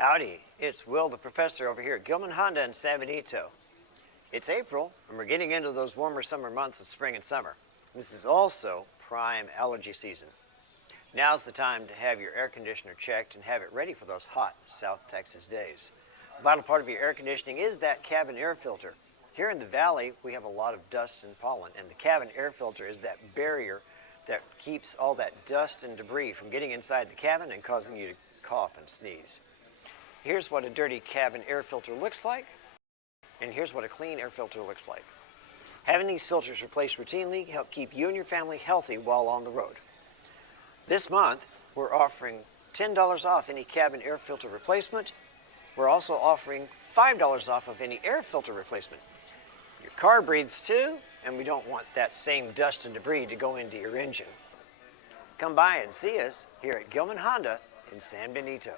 Howdy, it's Will the Professor over here at Gillman Honda in San Benito. It's April, and we're getting into those warmer summer months of spring and summer. This is also prime allergy season. Now's the time to have your air conditioner checked and have it ready for those hot South Texas days. A vital part of your air conditioning is that cabin air filter. Here in the valley, we have a lot of dust and pollen, and the cabin air filter is that barrier that keeps all that dust and debris from getting inside the cabin and causing you to cough and sneeze. Here's what a dirty cabin air filter looks like, and here's what a clean air filter looks like. Having these filters replaced routinely help keep you and your family healthy while on the road. This month, we're offering $10 off any cabin air filter replacement. We're also offering $5 off of any air filter replacement. Your car breathes too, and we don't want that same dust and debris to go into your engine. Come by and see us here at Gillman Honda in San Benito.